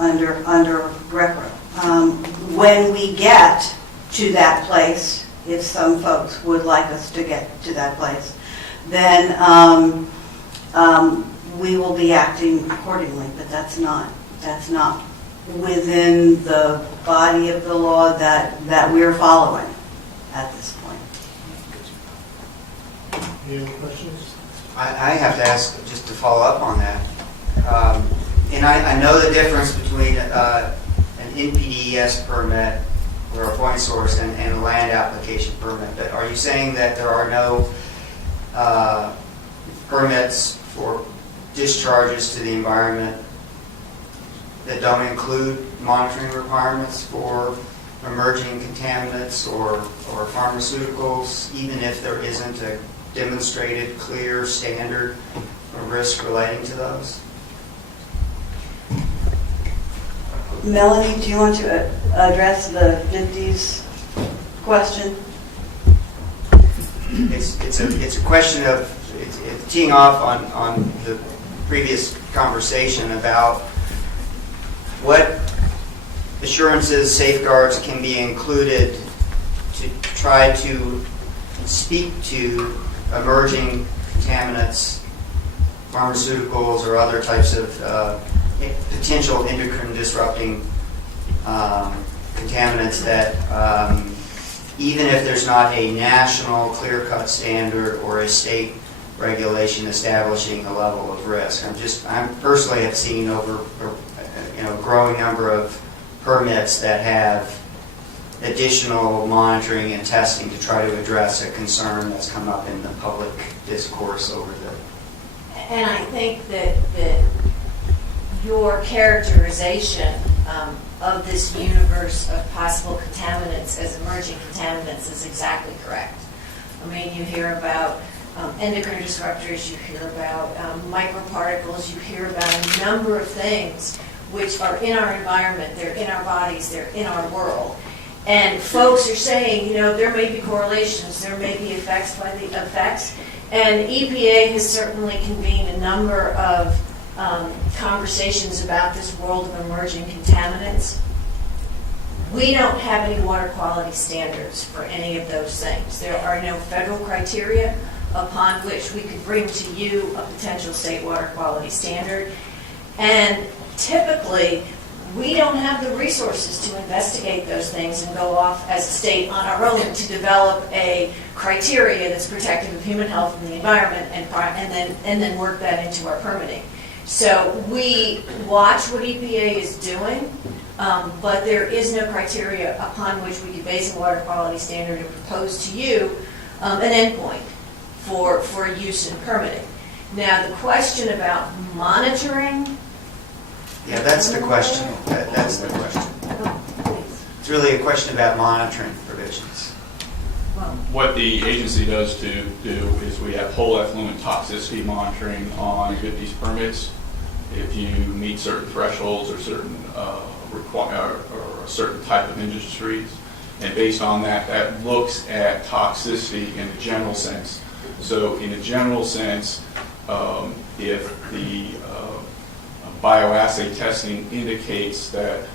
under RCRA. When we get to that place, if some folks would like us to get to that place, then we will be acting accordingly. But that's not within the body of the law that we're following at this point. Any other questions? I have to ask, just to follow up on that. And I know the difference between an NPDES permit or a point source and a land application permit, but are you saying that there are no permits for discharges to the environment that don't include monitoring requirements for emerging contaminants or pharmaceuticals, even if there isn't a demonstrated clear standard of risk relating to those? Melanie, do you want to address the 50s question? It's a question of it's teeing off on the previous conversation about what assurances, safeguards can be included to try to speak to emerging contaminants, pharmaceuticals, or other types of potential endocrine disrupting contaminants that even if there's not a national clear-cut standard or a state regulation establishing a level of risk. I personally have seen over a growing number of permits that have additional monitoring and testing to try to address a concern that's come up in the public discourse over the. And I think that your characterization of this universe of possible contaminants as emerging contaminants is exactly correct. I mean, you hear about endocrine disruptors, you hear about microparticles, you hear about a number of things which are in our environment, they're in our bodies, they're in our world. And folks are saying, there may be correlations, there may be effects by the effects, and EPA has certainly convened a number of conversations about this world of emerging contaminants. We don't have any water quality standards for any of those things. There are no federal criteria upon which we could bring to you a potential state water quality standard. And typically, we don't have the resources to investigate those things and go off as a state on our own to develop a criteria that's protective of human health and the environment and then work that into our permitting. So we watch what EPA is doing, but there is no criteria upon which we could base a water quality standard and propose to you an endpoint for use and permitting. Now, the question about monitoring. Yeah, that's the question. That's the question. It's really a question about monitoring provisions. What the agency does to do is we have whole effluent toxicity monitoring on 50s permits. If you meet certain thresholds or certain or a certain type of industries, and based on that, that looks at toxicity in a general sense. So, in a general sense, if the bioassay testing indicates that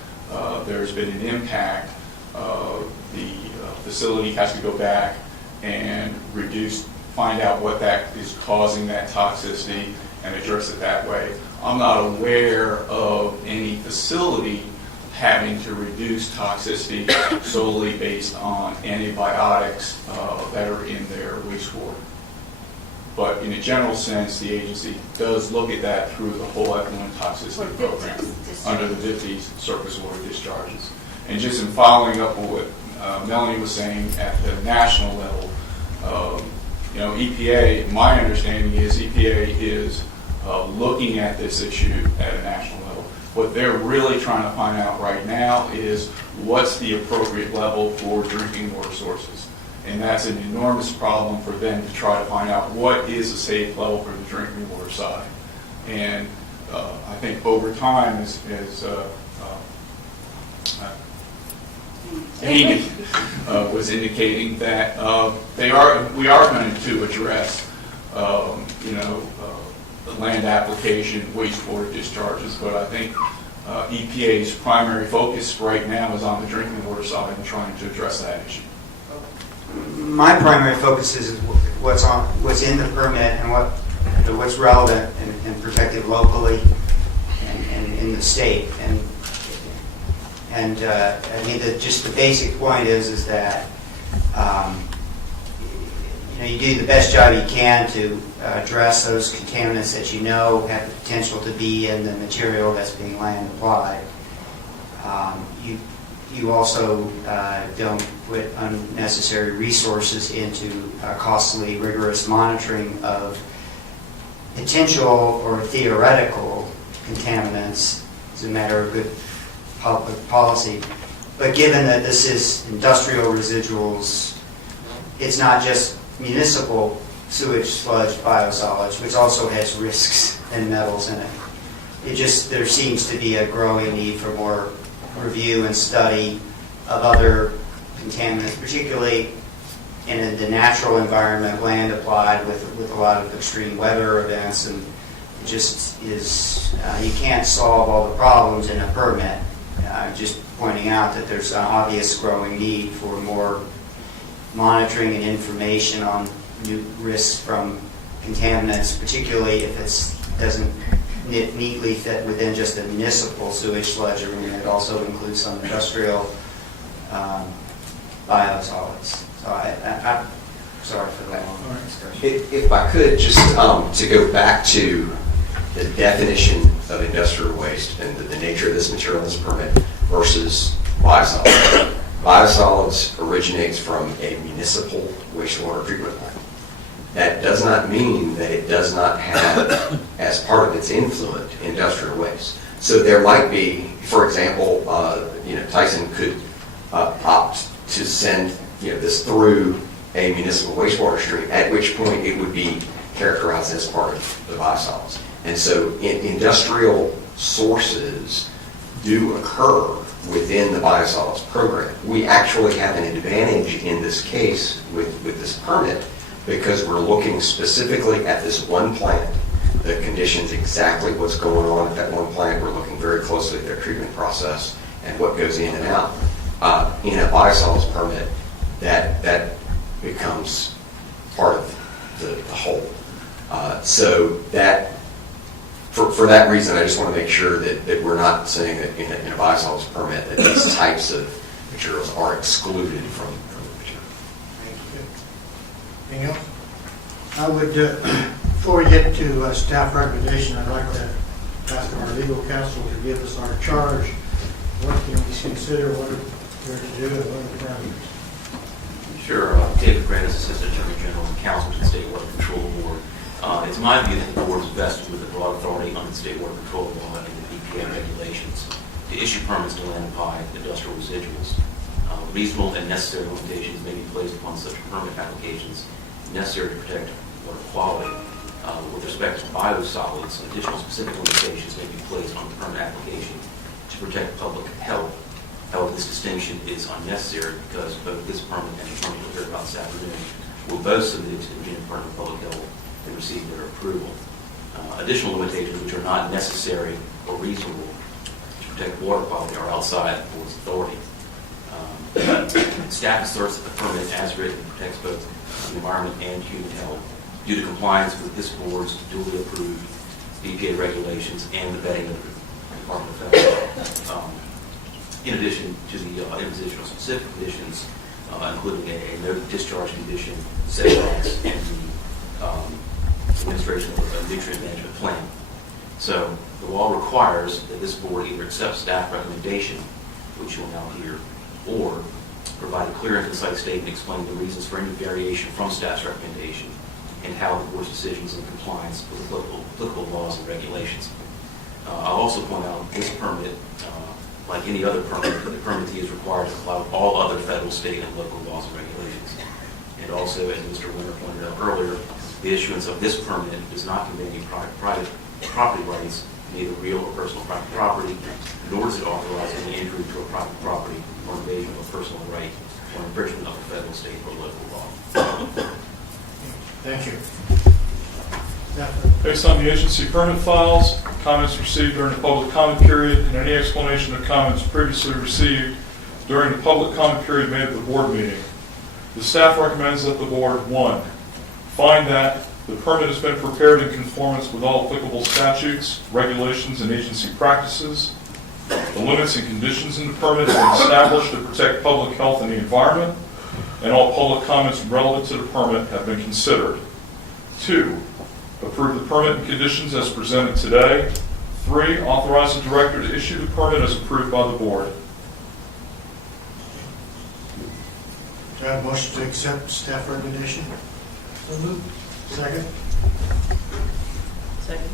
there's been an impact, the facility has to go back and find out what that is causing that toxicity and address it that way. I'm not aware of any facility having to reduce toxicity solely based on antibiotics that are in their wastewater. But in a general sense, the agency does look at that through the whole effluent toxicity program under the 50s surface water discharges. And just in following up on what Melanie was saying at the national level, EPA, my understanding is EPA is looking at this issue at a national level. What they're really trying to find out right now is what's the appropriate level for drinking water sources. And that's an enormous problem for them to try to find out what is a safe level for the drinking water side. And I think over time, as Amy was indicating, that we are going to address the land application wastewater discharges. But I think EPA's primary focus right now is on the drinking water side and trying to address that issue. My primary focus is what's in the permit and what's relevant and protected locally and in the state. And I mean, just the basic point is that you do the best job you can to address those contaminants that you know have the potential to be in the material that's being land applied. You also don't put unnecessary resources into costly, rigorous monitoring of potential or theoretical contaminants. It's a matter of good public policy. But given that this is industrial residuals, it's not just municipal sewage sludge biosolids, which also has risks and metals in it. There seems to be a growing need for more review and study of other contaminants, particularly in the natural environment, land applied with a lot of extreme weather events, and it just is, you can't solve all the problems in a permit. Just pointing out that there's an obvious growing need for more monitoring and information on new risks from contaminants, particularly if it doesn't neatly fit within just a municipal sewage sludge arena. It also includes some industrial biosolids. So I'm sorry for that long discussion. If I could, just to go back to the definition of industrial waste and the nature of this material in this permit versus biosolids. Biosolids originates from a municipal wastewater treatment plant. That does not mean that it does not have, as part of its influent, industrial waste. So there might be, for example, Tyson could opt to send this through a municipal wastewater stream, at which point it would be characterized as part of the biosolids. And so industrial sources do occur within the biosolids program. We actually have an advantage in this case with this permit because we're looking specifically at this one plant, the conditions, exactly what's going on at that one plant. We're looking very closely at their treatment process and what goes in and out. In a biosolids permit, that becomes part of the whole. So that, for that reason, I just want to make sure that we're not saying that in a biosolids permit that these types of materials are excluded from the material. Anything else? I would, before we get to staff recommendation, I'd like to ask our legal counsel to give us our charge, what can we consider, what we're to do, and what are the parameters. Sure. David Grant is Assistant Attorney General and Counsel to the State Water Control Board. It's my view that the board is vested with the broad authority under the State Water Control Law and the EPA regulations to issue permits to land apply industrial residuals. Reasonable and necessary limitations may be placed upon such permit applications necessary to protect water quality. With respect to biosolids, additional specific limitations may be placed on the permit application to protect public health. However, this distinction is unnecessary because both this permit and the permit we'll hear about this afternoon were both submitted to the Virginia Department of Public Health and received their approval. Additional limitations which are not necessary or reasonable to protect water quality are outside the board's authority. Staff asserts that the permit as written protects both the environment and human health due to compliance with this board's duly approved EPA regulations and the vetting of the Department of Health. In addition to the imposition of specific conditions, including a no discharge condition, setbacks, and the administration of a nutrient management plan. So the law requires that this board either accept staff recommendation, which you'll now hear, or provide a clear and concise statement explaining the reasons for any variation from staff's recommendation and how the board's decision is in compliance with applicable laws and regulations. I'll also point out this permit, like any other permit, the permittee is required to comply with all other federal, state, and local laws and regulations. And also, as Mr. Winter pointed out earlier, the issuance of this permit does not convey any private property rights, neither real or personal private property, nor does it authorize any injury to a private property or invasion of a personal right or infringement of a federal, state, or local law. Thank you. Staff. Based on the agency permit files, comments received during the public comment period, and any explanation of comments previously received during the public comment period made at the board meeting, the staff recommends that the board, 1, find that the permit has been prepared in conformance with all applicable statutes, regulations, and agency practices. The limits and conditions in the permit have been established to protect public health and the environment, and all public comments relevant to the permit have been considered. 2, approve the permit and conditions as presented today. 3, authorize the director to issue the permit as approved by the board. Do I have a motion to accept staff recommendation? Second? Second.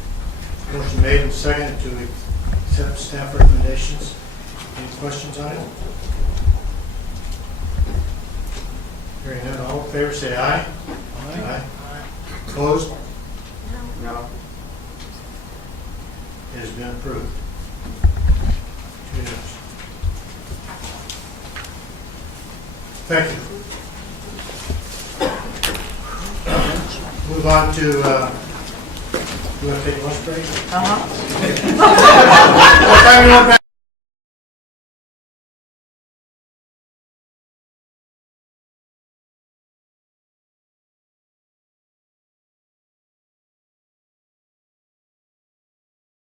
Motion made and seconded to accept staff recommendations. Any questions on it? Hearing none, all in favor say aye. Aye. Opposed? No? It has been approved. 2 years. Thank you. Move on to, you want to take a lunch break? Uh-huh. What time you want back?